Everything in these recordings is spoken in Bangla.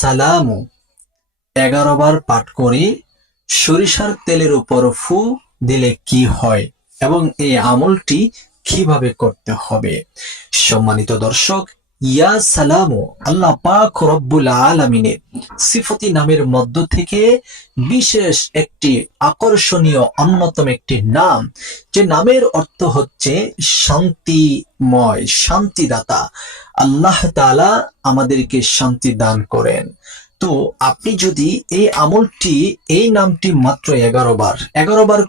সালামু 11 বার পাঠ করে সরিষার তেলের উপর ফু দিলে কি হয় এবং এই আমলটি কিভাবে করতে হবে। সম্মানিত দর্শক, ইয়া সালামু আল্লাহ পাক রব্বুল আলামিনের সিফতি নামের মধ্য থেকে বিশেষ একটি আকর্ষণীয় অন্যতম একটি নাম, যে নামের অর্থ হচ্ছে শান্তিময়, শান্তিদাতা। আল্লাহ তাআলা আমাদেরকে শান্তি দান করেন। তো আপনি যদি এই আমলটি, এই নামটি মাত্র 11 বার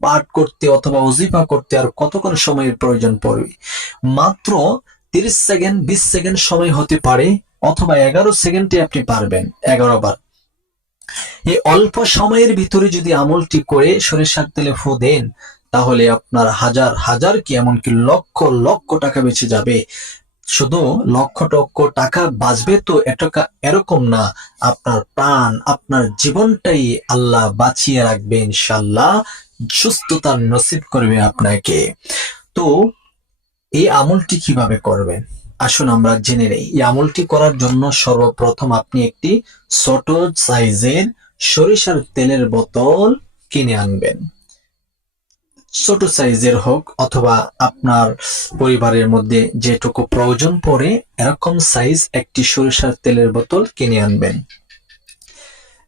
পাঠ করতে অথবা ওজিফা করতে আর কতক্ষণ সময়ের প্রয়োজন পড়বে? মাত্র 30 সেকেন্ড 20 সেকেন্ড সময় হতে পারে, অথবা 11 সেকেন্ডে আপনি পারবেন 11 বার। এই অল্প সময়ের ভিতরে যদি আমলটি করে সরিষার তেলে ফু দেন, তাহলে আপনার হাজার হাজার কি এমনকি লক্ষ লক্ষ টাকা বেঁচে যাবে। শুধু লক্ষ লক্ষ টাকা বাঁচবে তো এরকম না, আপনার প্রাণ, আপনার জীবনটাই আল্লাহ বাঁচিয়ে রাখবে ইনশাআল্লাহ, সুস্থতা নসিব করবে আপনাকে। তো এই আমলটি কিভাবে করবেন আসুন আমরা জেনে নেই। এই আমলটি করার জন্য সর্বপ্রথম আপনি একটি ছোট সাইজের সরিষার তেলের বোতল কিনে আনবেন। ছোট সাইজের হোক অথবা আপনার পরিবারের মধ্যে যেটুকু প্রয়োজন পড়ে এরকম সাইজ একটি সরিষার তেলের বোতল কিনে আনবেন।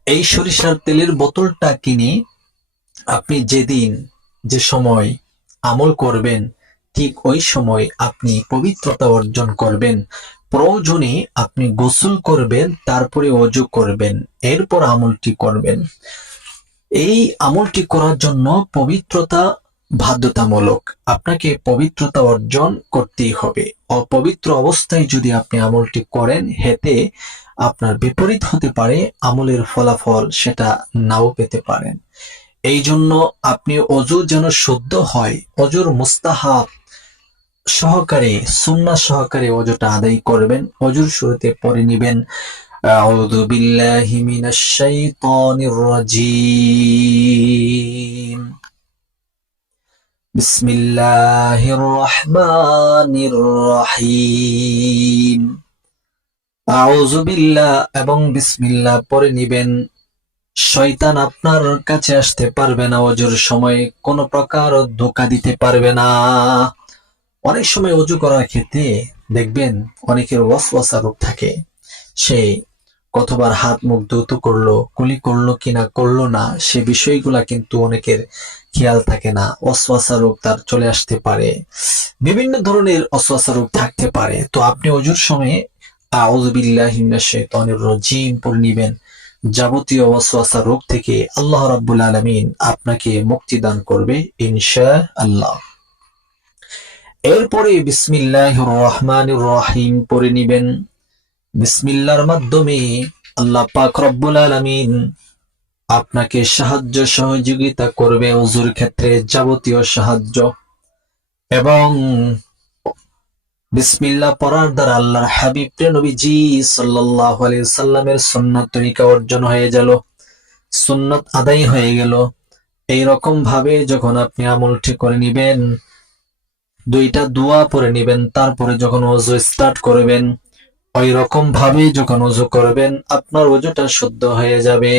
এই সরিষার তেলের বোতলটা কিনে আপনি যেদিন যে সময় আমল করবেন ঠিক ওই সময় আপনি পবিত্রতা অর্জন করবেন। প্রয়োজনে আপনি গোসল করবেন, তারপরে ওযু করবেন, এরপর আমলটি করবেন। এই আমলটি করার জন্য পবিত্রতা বাধ্যতামূলক, আপনাকে পবিত্রতা অর্জন করতেই হবে। অপবিত্র অবস্থায় যদি আপনি আমলটি করেন, হেতে আপনার বিপরীত হতে পারে, আমলের ফলাফল সেটা নাও পেতে পারেন। এই জন্য আপনি ওযু যেন শুদ্ধ হয়, ওযুর মুস্তাহাব সহকারে, সুন্নাহ সহকারে ওযুটা আদায় করবেন। ওযুর শুরুতে পড়ে নিবেন আউযু বিল্লাহি মিনাশ শাইতানির রাজীম, বিসমিল্লাহির রহমানির রহিম। আউযু বিল্লাহ এবং বিসমিল্লাহ পড়ে নিবেন। শয়তান আপনার কাছে আসতে পারবে না, ওযুর সময় কোনো প্রকার ধোঁকা দিতে পারবে না। অনেক সময় ওযু করার ক্ষেত্রে দেখবেন অনেকের ওয়াসওয়াসা রোগ থাকে, সে কতবার হাত মুখ ধৌত করলো, কুলি করলো কিনা করলো না, সে বিষয়গুলা কিন্তু অনেকের খেয়াল থাকে না। ওয়াসওয়াসা রোগ তার চলে আসতে পারে, বিভিন্ন ধরনের ওয়াসওয়াসা রোগ থাকতে পারে। তো আপনি ওযুর সময় আউযু বিল্লাহি মিনাশ শাইতানির রাজীম পড়ে নিবেন। যাবতীয় ওয়াসওয়াসা রোগ থেকে আল্লাহ রাব্বুল আলামিন আপনাকে মুক্তি দান করবে ইনশাআল্লাহ। এরপরে বিসমিল্লাহির রহমানির রহিম পড়ে নিবেন। বিসমিল্লাহর মাধ্যমে আল্লাহ পাক রব্বুল আলামিন আপনাকে সাহায্য সহযোগিতা করবে ওযুর ক্ষেত্রে, যাবতীয় সাহায্য। এবং বিসমিল্লাহ পড়ার দ্বারা আল্লাহর হাবিব নবীজি সাল্লাল্লাহু আলাইহি ওয়াসাল্লামের সুন্নাত তরিকা অর্জন হয়ে গেল, সুন্নাত আদায় হয়ে গেল। এইরকম ভাবে যখন আপনি আমলটি করে নিবেন, দুইটা দোয়া পড়ে নিবেন, তারপরে যখন ওযু স্টার্ট করবেন, ওই রকম ভাবে যখন ওযু করবেন আপনার ওযুটা শুদ্ধ হয়ে যাবে।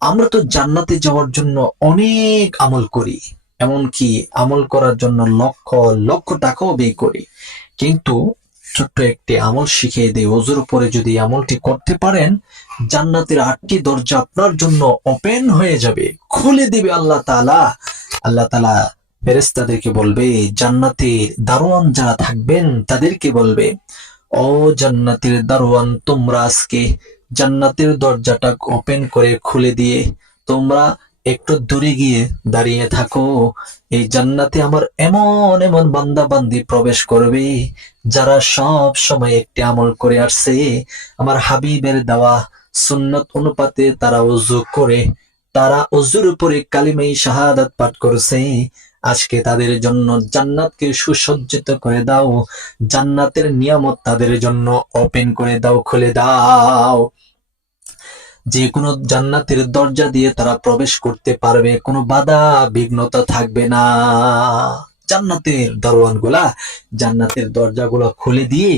আমরা তো জান্নাতে যাওয়ার জন্য অনেক আমল করি, এমনকি আমল করার জন্য লক্ষ লক্ষ টাকাও ব্যয় করি, কিন্তু ছোট্ট একটি আমল শিখিয়ে দেয়। ওযুর পরে যদি আমলটি করতে পারেন, জান্নাতের 8টি দরজা আপনার জন্য ওপেন হয়ে যাবে, খুলে দিবে আল্লাহ তাআলা। আল্লাহ তাআলা ফেরেশতাদেরকে বলবে, জান্নাতের দারোয়ান যারা থাকবেন তাদেরকে বলবে, ও জান্নাতের দারোয়ান, তোমরা আজকে জান্নাতের দরজাটা ওপেন করে খুলে দিয়ে তোমরা একটু দূরে গিয়ে দাঁড়িয়ে থাকো। এই জান্নাতে আমার এমন এমন বান্দা বান্দি প্রবেশ করবে যারা সব সময় একটি আমল করে আসছে, আমার হাবিবের দেওয়া সুন্নত অনুপাতে তারা ওযু করে, তারা ওযুর উপরে কালিমায়ে শাহাদাত পাঠ করছে। আজকে তাদের জন্য জান্নাতকে সুসজ্জিত করে দাও, জান্নাতের নিয়ামত তাদের জন্য ওপেন করে দাও, খুলে দাও। যে কোনো জান্নাতের দরজা দিয়ে তারা প্রবেশ করতে পারবে, কোনো বাধা বিঘ্নতা থাকবে না। জান্নাতের দারোয়ানগুলা জান্নাতের দরজাগুলো খুলে দিয়ে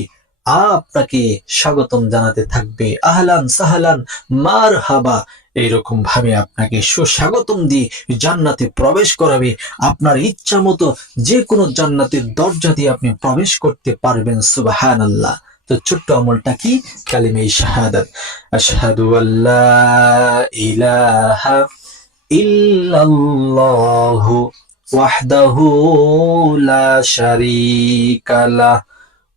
আপনাকে স্বাগতম জানাতে থাকবে, আহলান সাহলান মারহাবা, এইরকম ভাবে আপনাকে সুস্বাগতম দিয়ে জান্নাতে প্রবেশ করাবে। আপনার ইচ্ছা মতো যে কোনো জান্নাতের দরজা দিয়ে আপনি প্রবেশ করতে পারবেন। সুবহানাল্লাহ। তো ছোট্ট আমলটা কি? কালিমে শাহাদাত, আশহাদু আল্লা ইলাহা ইল্লাল্লাহু ওয়াহদাহু লা শারীকা লাহ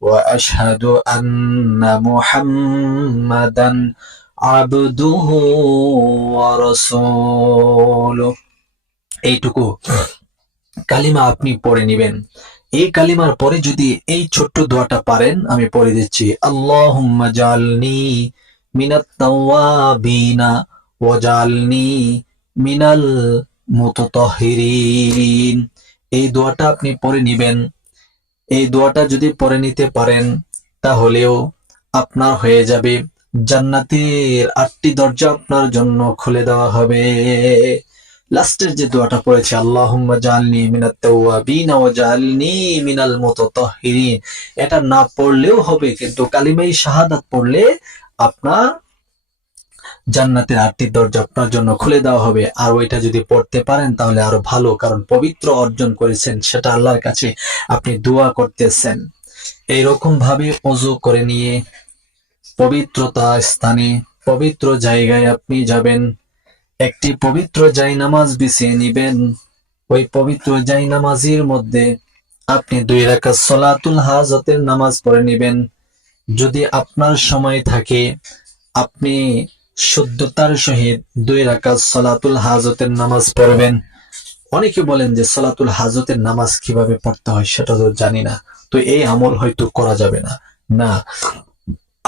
ওয়া আশহাদু আন্না মুহাম্মাদান আবদুহু ওয়া রাসূলুহু। এইটুকু কালিমা আপনি পড়ে নেবেন। এই কালিমার পরে যদি এই ছোট্ট দোয়াটা পারেন, আমি পড়ে দিচ্ছি, আল্লাহুম্মা জালনি মিনাত তাওয়াবিনা ওয়াজালনি মিনাল মুতাতাহহিরিন। এই দোয়াটা আপনি পড়ে নেবেন। এই দোয়াটা যদি পড়ে নিতে পারেন তাহলেও আপনার হয়ে যাবে, জান্নাতের 8টি দরজা আপনার জন্য খুলে দেওয়া হবে। লাস্টের যে দোয়াটা পড়েছে, আল্লাহুম্মা জাআলনি মিনাত তাওয়াবিনা ওয়া জাআলনি মিনাল মুতাতাহহিরিন, এটা না পড়লেও হবে, কিন্তু কালিমায়ে শাহাদাত পড়লে আপনার জান্নাতের 8টি দরজা আপনার জন্য খুলে দেওয়া হবে। আর ওইটা যদি পড়তে পারেন তাহলে আরো ভালো, কারণ পবিত্র অর্জন করেছেন, সেটা আল্লাহর কাছে আপনি দোয়া করতেছেন। এইরকম ভাবে ওযু করে নিয়ে পবিত্রতা স্থানে, পবিত্র জায়গায় আপনি যাবেন। একটি পবিত্র জায়নামাজ বিছিয়ে নিবেন। ওই পবিত্র জায়নামাজের মধ্যে আপনি 2 রাকাত সালাতুল হাজতের নামাজ পড়ে নিবেন। যদি আপনার সময় থাকে, আপনি শুদ্ধতার সহিত 2 রাকাত সালাতুল হাজতের নামাজ পড়বেন। অনেকে বলেন যে সালাতুল হাজতের নামাজ কিভাবে পড়তে হয় সেটা তো জানি না, তো এই আমল হয়তো করা যাবে না। না,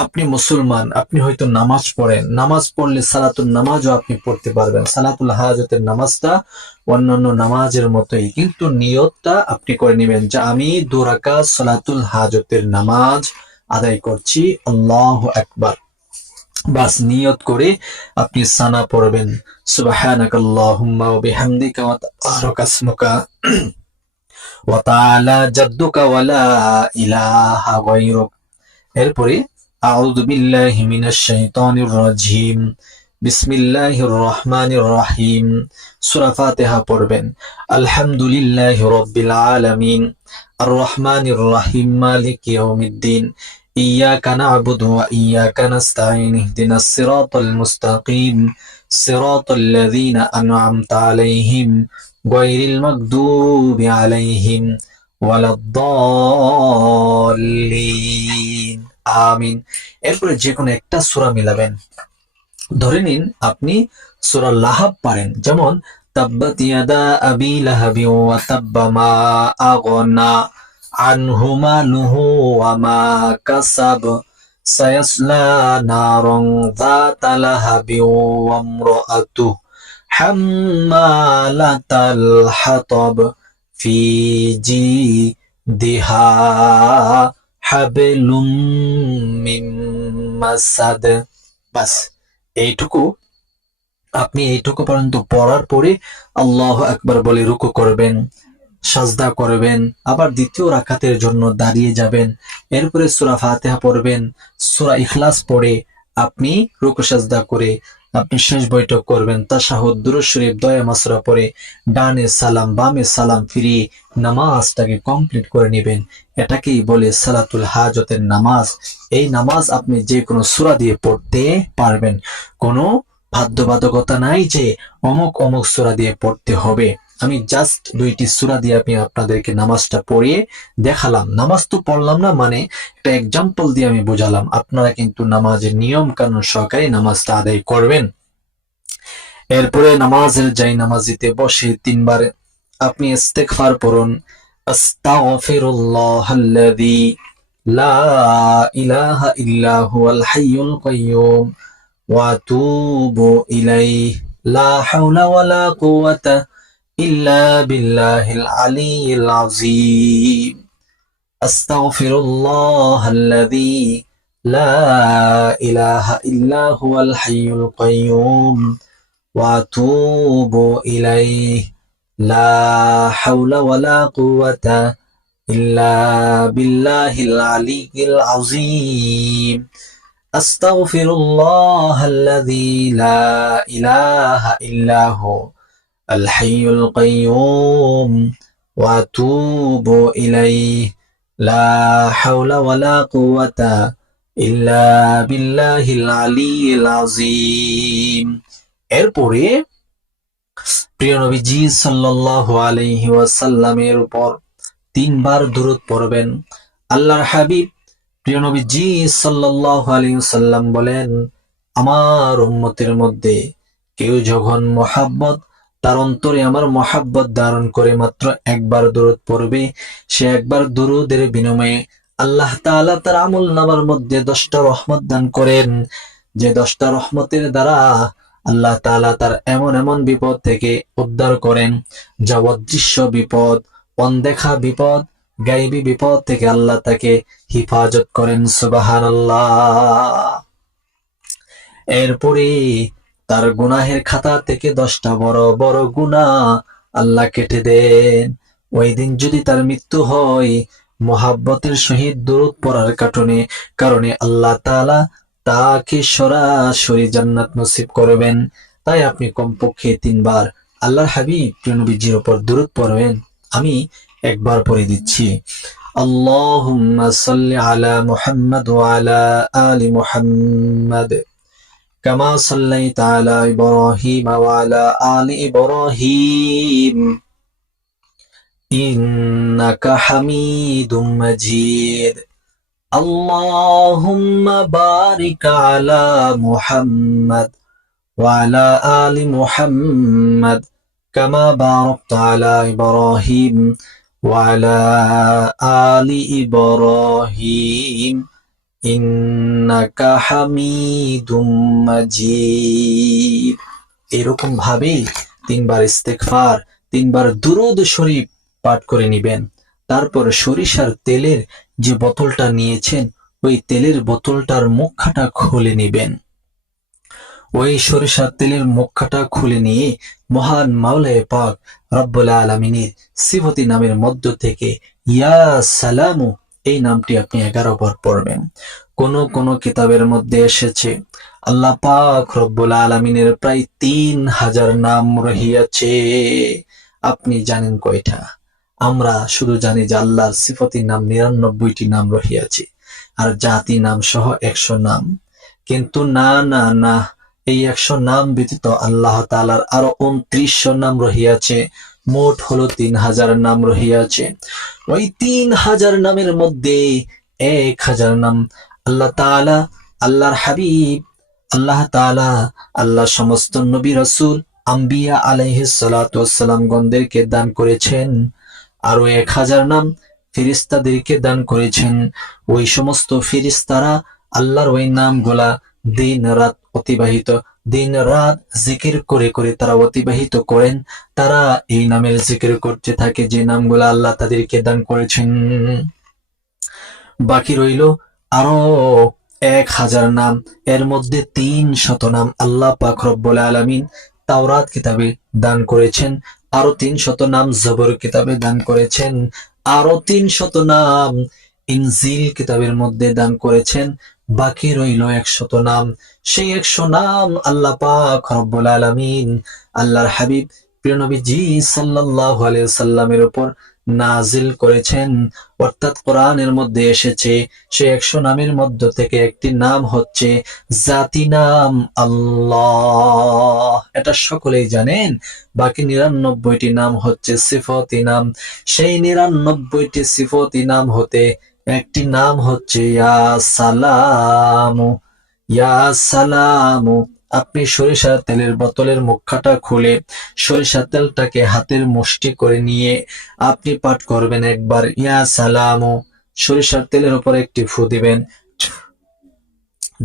আপনি মুসলমান, আপনি হয়তো নামাজ পড়েন, নামাজ পড়লে সালাতুল নামাজও আপনি পড়তে পারবেন। সালাতুল হাজতের নামাজটা অন্যান্য নামাজের মতোই, কিন্তু নিয়তটা আপনি করে নেবেন যে আমি 2 রাকাত সালাতুল হাজতের নামাজ আদায় করছি, আল্লাহু আকবার। বাস নিয়ত করে আপনি সানা পড়বেন, সুবহানাকাল্লাহুম্মা ওয়া বিহামদিকা ওয়া তাবারাকা ইসমুকা ওয়া তাআলা জাদ্দুকা ওয়া লা ইলাহা গায়রুক। এরপরে আউযু বিল্লাহি মিনাশ শাইতানির রাজিম, বিসমিল্লাহির রহমানির রহিম, সূরা ফাতিহা পড়বেন। আলহামদুলিল্লাহি রাব্বিল আলামিন, আর রহমানির রহিম, মালিকি ইয়াউমিদ্দিন, إياك نعبد وإياك نستعين اهدنا الصراط المستقيم صراط الذين أنعمت عليهم غير المغضوب عليهم ولا الضالين আমিন। এরপরে যে কোনো একটা সূরা মিলাবেন। ধরে নিন আপনি সূরা লাহাব পারেন, যেমন তাব্বাত ইয়াদা আবি লাহাবি ওয়া তাব্বা মা আগনা আনহু মালুহু ওয়া মা কাসাব সায়াসলা নারান যাতা লাহাবি ওয়া ইমরাআতুহু হাম্মালাতাল হাতাব ফি জিদিহা হাবলুম মিন মাসাদ। বাস এইটুকু আপনি এইটুকু পর্যন্ত পড়ার পরে আল্লাহু আকবার বলে রুকু করবেন, সাজদা করবেন, আবার দ্বিতীয় রাকাতের জন্য দাঁড়িয়ে যাবেন। এরপরে সূরা ফাতিহা পড়বেন, সূরা ইখলাস পড়ে আপনি রুকু সাজদা করে আপনি শেষ বৈঠক করবেন। তাশাহুদ, দুরূদ শরীফ, দোয়া মাসুরা পড়ে ডানে সালাম বামে সালাম ফিরিয়ে নামাজটাকে কমপ্লিট করে নেবেন। এটাকেই বলে সালাতুল হাজতের নামাজ। এই নামাজ আপনি যে কোনো সূরা দিয়ে পড়তে পারবেন, কোনো বাধ্যবাধকতা নাই যে অমুক অমুক সূরা দিয়ে পড়তে হবে। আমি জাস্ট 2টি সূরা দিয়ে আমি আপনাদেরকে নামাজটা পড়িয়ে দেখালাম। নামাজ তো পড়লাম না, মানে একটা এক্সাম্পল দিয়ে আমি বোঝালাম। আপনারা কিন্তু নামাজের নিয়ম কানুন সহকারে নামাজটা আদায় করবেন। এরপরে নামাজের যাই নামাজিতে বসে 3 বার আপনি ইস্তেগফার পড়ুন, আস্তাগফিরুল্লাহাল্লাযী লা ইলাহা ইল্লা হুয়াল হাইয়ুল কাইয়্যুম ওয়া আতুবু ইলাইহি লা হাওলা ওয়ালা কুওয়াতা ইল্লা বিল্লাহিল আলিয়্যিল আযীম। আস্তাগফিরুল্লাহাল্লাযী লা ইলাহা ইল্লা হুয়াল হাইয়ুল কাইয়্যুম ওয়া আতুবু ইলাইহি লা হাওলা ওয়ালা কুওয়াতা ইল্লা বিল্লাহিল আলিয়্যিল আযীম। আস্তাগফিরুল্লাহাল্লাযী লা ইলাহা ইল্লা হু আল হাইয়ুল কাইয়্যুম ওয়া আতুবু ইলাইহি লা হাওলা ওয়ালা কুওয়াতা ইল্লা বিল্লাহিল আলিয়্যিল আযীম। এরপরে প্রিয় নবীজি সাল্লাল্লাহু আলাইহি ওয়াসাল্লামের উপর তিনবার দুরূদ পড়বেন। আল্লাহর হাবিব প্রিয় নবীজি সাল্লাল্লাহু আলাইহি ওয়াসাল্লাম বলেন, আমার উম্মতের মধ্যে কেউ যখন মহাব্বত, তার অন্তরে আমার মহাব্বত ধারণ করে মাত্র একবার দুরূদ পড়বে, সে একবার দুরূদের বিনিময়ে আল্লাহ তাআলা তার আমল নামার মধ্যে 10টা রহমত দান করেন, যে 10টা রহমতের দ্বারা আল্লাহ তাআলা তার এমন এমন বিপদ থেকে উদ্ধার করেন, যা অদৃশ্য বিপদ, অনদেখা বিপদ, গায়েবী বিপদ থেকে আল্লাহ তাকে হিফাজত করেন। সুবহানাল্লাহ। এরপরে তার গুনাহের খাতা থেকে 10টা বড় বড় গুনাহ আল্লাহ কেটে দেন। ওই দিন যদি তার মৃত্যু হয়, মোহাব্বতের সহিত দুরূদ পড়ার কারণে আল্লাহ তাআলা তাকে সরাসরি জান্নাত নসিব করবেন। তাই আপনি কমপক্ষে 3বার আল্লাহর হাবিব প্রিয় নবীজির উপর দুরূদ পড়বেন। আমি একবার পড়ে দিচ্ছি। আল্লাহুম্মা সাল্লি আলা মুহাম্মাদ ওয়া আলা আলি মুহাম্মাদ কামা সাল্লাইতা আলা ইব্রাহিম ওয়া আলা আলি ইব্রাহিম ইন্নাকা হামিদুম মাজিদ। আল্লাহুম্মা বারিক আলা মুহাম্মাদ ওয়া আলা আলি মুহাম্মাদ কামা বারাকতা আলা ইব্রাহিম ওয়া আলা আলি ইব্রাহিম ইন্নাকা হামিদুম মাজিদ। এরকম ভাবে 3বার ইস্তেগফার, 3বার দুরূদ শরীফ পাঠ করে নিবেন। তারপর সরিষার তেলের যে বোতলটা নিয়েছেন, ওই তেলের বোতলটার মুখটা খুলে নিবেন। ওই সরিষার তেলের মুখটা খুলে নিয়ে মহান মাওলায়ে পাক রব্বুল আলামিনের সিফতি নামের মধ্য থেকে ইয়া সালামু এই নামটি আপনি 11 বার পড়বেন। কোন কিতাবের মধ্যে এসেছে আল্লাহ পাক রব্বুল আলামিনের প্রায় 3000 নাম রহিয়াছে। আপনি জানেন কয়টা? আমরা শুধু জানি যে আল্লাহর সিফতির নাম 99টি নাম রহিয়াছে, আর জাতি নাম সহ 100 নাম। কিন্তু না, এই 100 নাম ব্যতীত আল্লাহ তাআলার আরো 2900 নাম রহিয়াছে। মোট হলো 3000 নাম রহিয়াছে। ওই 3000 নামের মধ্যে 1000 নাম আল্লাহ তাআলা, আল্লাহর হাবিব, আল্লাহ তাআলা, আল্লাহ সমস্ত নবী রাসূল আম্বিয়া আলাইহিস সালাতু ওয়াসসালাম গণদেরকে দান করেছেন। আরো 1000 নাম ফেরেশতাদেরকে দান করেছেন। ওই সমস্ত ফেরেশতারা আল্লাহর ওই নামগুলা দিন রাত জিকির করে তারা অতিবাহিত করেন। তারা এই নামের জিকির করতে থাকে যে নামগুলা আল্লাহ তাদেরকে দান করেছেন। বাকি রইল আরো 1000 নাম। এর মধ্যে 300 নাম আল্লাহ পাক রব্বুল আলামিন তাওরাত কিতাবে দান করেছেন। আরো 300 নাম জবর কিতাবে দান করেছেন। আরো 300 নাম ইনজিল কিতাবের মধ্যে দান করেছেন। বাকি রইল 100 নাম। সেই 100 নাম আল্লাহ পাক রব্বুল আলামিন আল্লাহর হাবিব প্রিয় নবীজি সাল্লাল্লাহু আলাইহি ওয়াসাল্লামের উপর নাজিল করেছেন। অর্থাৎ কোরআনের মধ্যে এসেছে সেই 100 নামের মধ্য থেকে একটি নাম হচ্ছে জাতি নাম আল্লাহ। এটা সকলেই জানেন। বাকি 99টি নাম হচ্ছে সিফতি নাম। সেই 99টি সিফতি নাম হতে একটি নাম হচ্ছে ইয়া সালামু। ইয়া সালামু। আপনি সরিষার তেলের বোতলের মুখটা খুলে সরিষার তেলটাকে হাতের মুষ্টি করে নিয়ে আপনি পাঠ করবেন একবার ইয়া সালামু। সরিষার তেলের উপর একটি ফু দিবেন।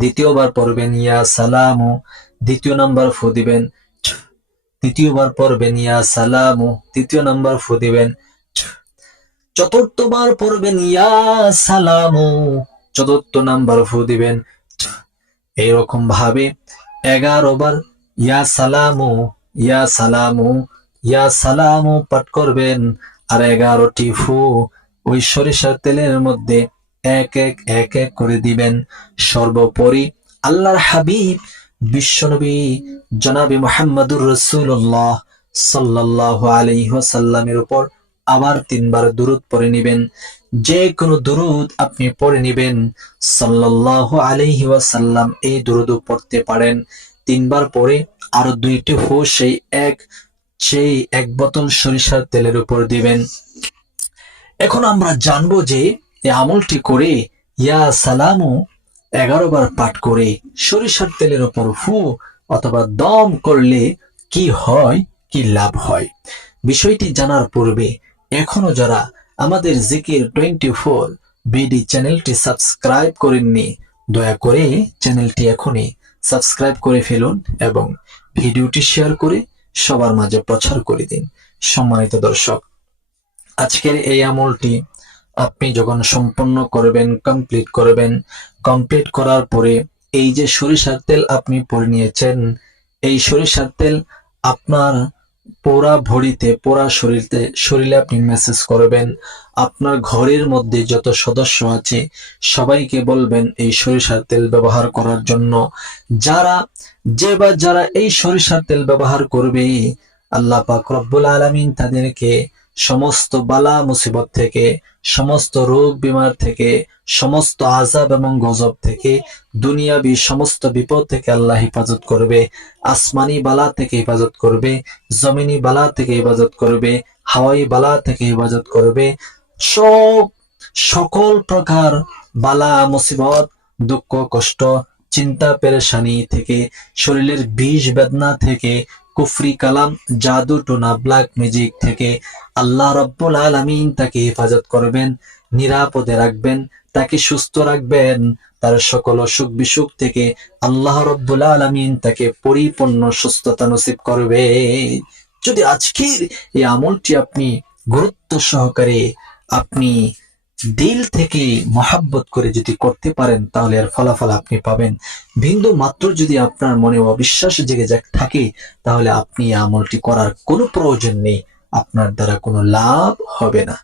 দ্বিতীয়বার পড়বেন ইয়া সালামু। দ্বিতীয় নাম্বার ফু দিবেন। তৃতীয়বার পড়বেন ইয়া সালামু। তৃতীয় নাম্বার ফু দিবেন। চতুর্থবার পড়বেন ইয়া সালামু। চতুর্থ নাম্বার ফু দিবেন। এইরকম ভাবে 11 বার ইয়া সালামু, ইয়া সালামু, ইয়া সালামু পাঠ করবেন। আর 11টি ফু ওই সরিষার তেলের মধ্যে এক এক করে দিবেন। সর্বোপরি আল্লাহর হাবিব বিশ্বনবী জনাবে মুহাম্মদুর রাসূলুল্লাহ সাল্লাল্লাহু আলাইহি ওয়াসাল্লামের উপর আবার 3 বার দুরূদ পড়ে নেবেন। যে কোনো দুরূদ আপনি পড়ে নেবেন সাল্লাল্লাহু আলাইহি ওয়াসাল্লাম, এই দুরূদ পড়তে পারেন। 3 বার পরে আরো 2টি ফু সেই এক বোতল সরিষার তেলের উপর দিবেন। এখন আমরা জানবো যে এই আমলটি করে ইয়া সালামু 11 বার পাঠ করে সরিষার তেলের উপর ফু অথবা দম করলে কি হয়, কি লাভ হয়। বিষয়টি জানার পূর্বে এখনো যারা আমাদের জিকির 24 বিডি চ্যানেলটি সাবস্ক্রাইব করেননি, দয়া করে চ্যানেলটি এখনই সাবস্ক্রাইব করে ফেলুন এবং ভিডিওটি শেয়ার করে সবার মাঝে প্রচার করে দিন। সম্মানিত দর্শক, আজকের এই আমলটি আপনি যখন সম্পন্ন করবেন, কমপ্লিট করার পরে এই যে সরিষার তেল আপনি পরে নিয়েছেন, এই সরিষার তেল আপনার পুরা ভরিতে, পুরা শরীরে আপনি মেসেজ করবেন। আপনার ঘরের মধ্যে যত সদস্য আছে সবাইকে বলবেন এই সরিষার তেল ব্যবহার করার জন্য। যারা এই সরিষার তেল ব্যবহার করবে, আল্লাহ পাক রব্বুল আলামিন তাদেরকে সমস্ত বালা মুসিবত থেকে, সমস্ত রোগ বিমার থেকে, সমস্ত আযাব এবং গজব থেকে, দুনিয়াবি সমস্ত বিপদ থেকে আল্লাহ হেফাজত করবে। আসমানি বালা থেকে হেফাজত করবে, জমিনি বালা থেকে হেফাজত করবে, হাওয়াই বালা থেকে হেফাজত করবে। সকল প্রকার বালা মুসিবত, দুঃখ কষ্ট, চিন্তা পেরেশানি থেকে, শরীরের বিষ বেদনা থেকে, কুফরি কালাম, জাদু টোনা, ব্ল্যাক ম্যাজিক থেকে আল্লাহ রাব্বুল আলামিন তাকে হেফাজত করবেন, নিরাপদে রাখবেন, তাকে সুস্থ রাখবেন। তার সকল অসুখ বিসুখ থেকে আল্লাহ রাব্বুল আলামিন তাকে পরিপূর্ণ সুস্থতা নসিব করবে। যদি আজকের এই আমলটি আপনি গুরুত্ব সহকারে, আপনি দিল থেকে মহাব্বত করে যদি করতে পারেন, তাহলে এর ফলাফল আপনি পাবেন। বিন্দু মাত্র যদি আপনার মনে অবিশ্বাস জেগে থাকে, তাহলে আপনি আমলটি করার কোনো প্রয়োজন নেই, আপনার দ্বারা কোনো লাভ হবে না।